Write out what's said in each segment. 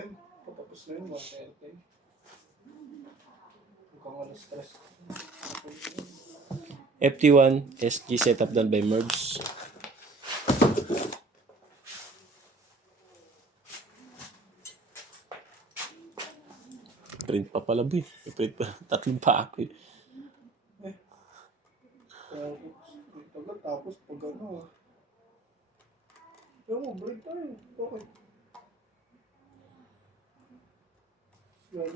Ayun, patapos na yun, 1:30. Mukhang stress. FT1 SG setup done by Merge. Print pa pala, boy. Print pa. 3 pa ako eh. Tapos pag ano. Pero mo, break tayo. Okay. Wala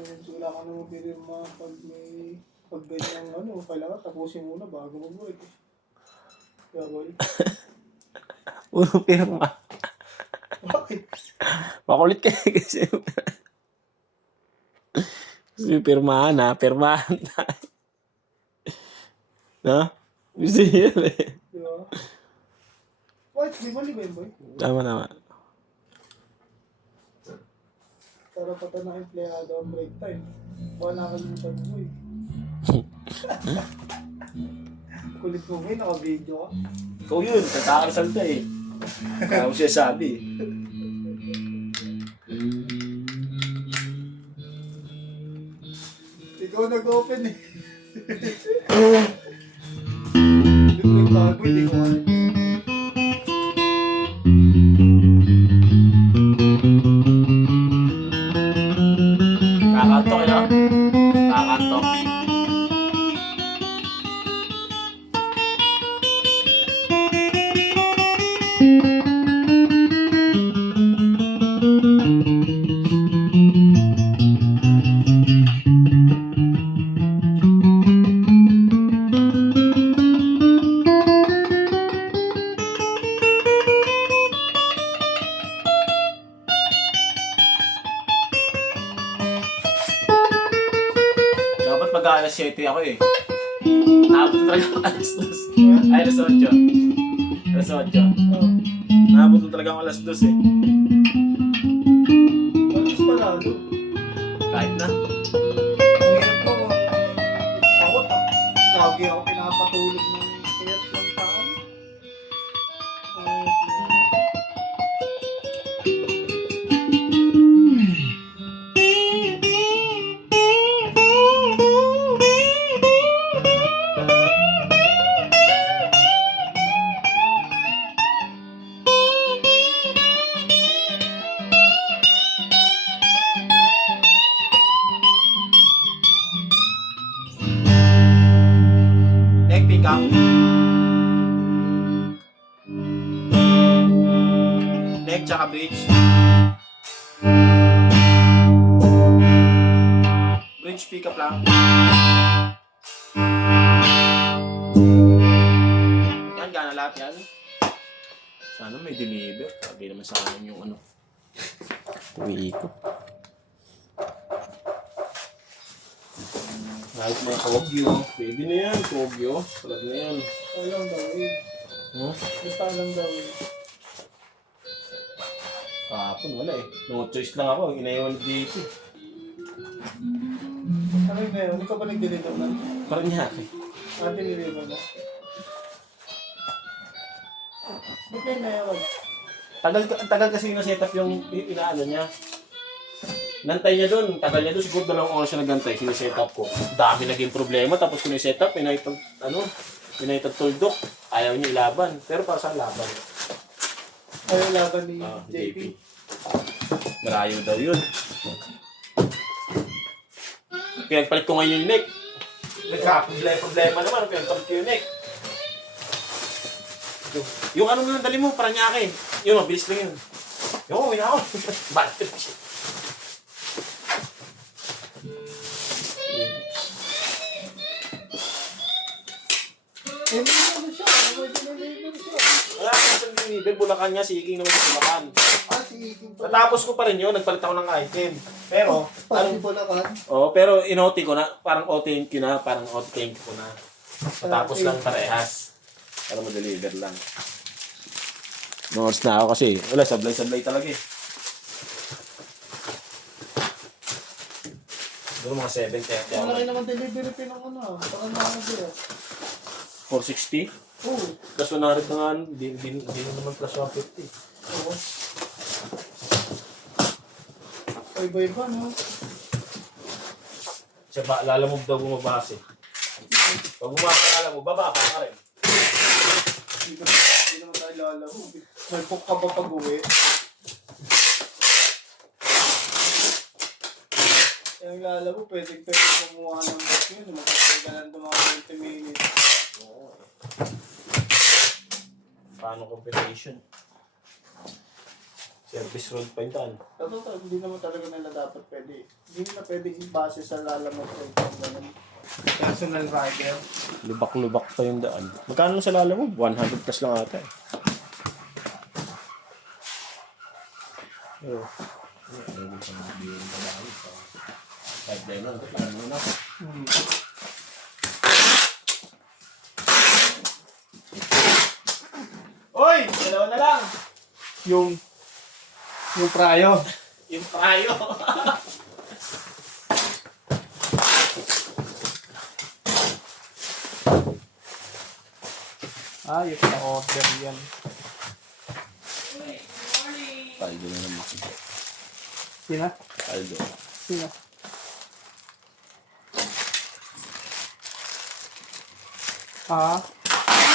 ka naman pinirma pag ganyang ano, kailangan tapusin muna bago mag-break. Kaya boy. Uno pirma. Bakit? Makulit ka kasi. Kasi pirmahan ha. Pirmahan tayo. No? Gusto yun eh. Diba? Wait, di mali ba yun, boy? Tama. Para pata na empleyado ang break time. Baka nakalimutan mo eh. Kulit mo boy, naka-video ka. Ikaw yun. Tatakasal ka eh. Kaya mo siya sabi. Ikaw nag-open eh. Hindi ko yung bago, hindi ko kaya. Kakanto ka na? Kakanto. Dapat mag-alas 7 ako eh. Naabot talaga ako alas 2. Ay, alas 8. Alas 8. Oh, Naabot talaga ako alas 2 eh. malis panalo. Kahit na. Ang hirap ko, ako, lagi ako pinapatulog ng kaya ng tao. Neck pick up. Neck tsaka bridge. Bridge pick up lang. Yan, gana lahat yan. Sana may deliver. Sabi naman sa akin yung ano. Uwi ko. Kahit mga kogyo. Pwede na yan, kogyo. Salag na yan. Alam daw eh. Huh? Basta alam daw eh. Kahapon, wala eh. No choice lang ako. Inayawan dito. Ano yung meron? Ikaw ba nag-deliver na? Parang niya eh. Ah, deliver mo? Ba't may meron? Tagal kasi yung setup yung inaano niya. Nantay niya doon. Tagal niya doon. Siguro 2 oras siya nagantay. Sinesetup ko. Dami naging problema. Tapos kung yung-setup, pinaitag tuldok. Ayaw niya ilaban. Pero para saan laban? Ayaw laban ni JP. JP. Marayo daw yun. Pinagpalit ko ngayon yung neck. Nagka-problema naman. Pinagpalit ko yung neck. Yung ano na dali mo, parang niya akin. Yun, mabilis lang yun. Yung uwi na ako. Battery siya. Eh, may ano siya? May deliver siya. Wala ka sa deliver. Bulacan niya, siging naman sa Bulacan. Ah, si Iking pala. Natapos ko pa rin yun, nagpalit ako ng item. Pero, Pati Bulacan. pero in-OT ko na, parang OT ko na, parang OT ko na. Natapos lang parehas. Para ma-deliver lang. Noors na ako kasi, wala, sablay-sablay talaga eh. Doon mga 7:30 ako. Malaki naman delivery fee ng ano. Parang nakakabira. 460? Oo. Plus 100 na nga, di naman plus 150. Oo. Iba-iba, no? Kasi lalamog daw bumabase. Pag bumasa ka alam mo, bababa ka rin. Hindi naman tayo lalaro. May book ka ba pag-uwi? Yung lalaro, pwede kumuha ng book yun. Magkakay ka lang mga 20 minutes. Oo. Paano competition? Service road pa yun taan. Totoo, hindi naman talaga nila dapat pwede. Hindi nila pwede i-base sa lalamog o itong ganun. Personal rider. Lubak-lubak pa yung daan. Magkano sa lalamog? 100 plus lang ata eh. Pero, ano sa mga biyon pa dahil sa pipeline nun, kailangan mo na. Oy! Dalawa na lang! Yung prayo. Yung prayo! Yung na-order yan. Paldo na naman kasi. Sina? Paldo. Sina?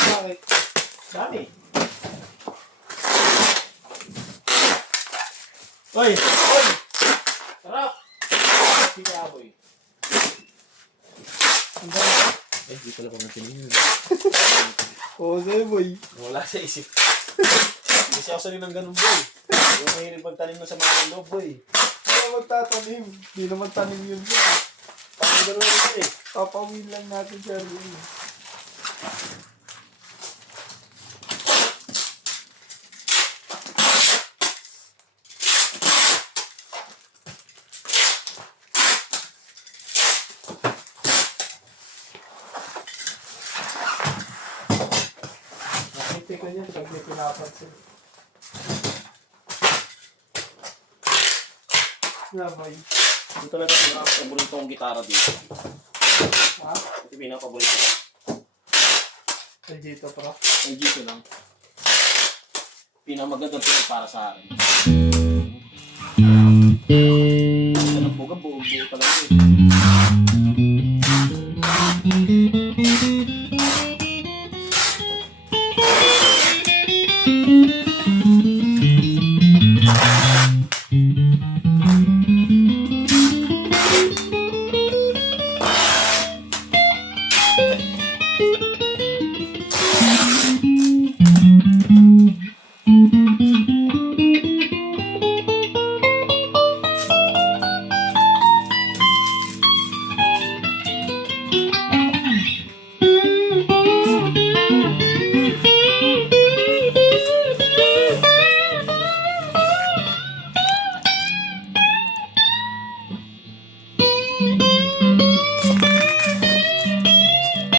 Bakit? Dami. Oy! Oy! Sarap! Sige, aboy. Ang dami. Ay, di pala kung natin yun. Oo, sa'yo boy. Wala sa isip. Kasi ako sanay ng ganun, boy. Yung mahilig magtanim na sa mga loob, boy. Kaya magtatanim. Hindi naman tanim yun boy. Parang ganun naman eh. Papawin lang natin siya rin. Nakita ko niyan pag may pinapansin. Labay. Ito talaga pinaka-paborito kong gitara dito. Ha? Ito pinaka-paborito ko. LG to Pro. Ang dito lang. Pinamagandang pinag para sa akin. Ito ng buga, buo-buo.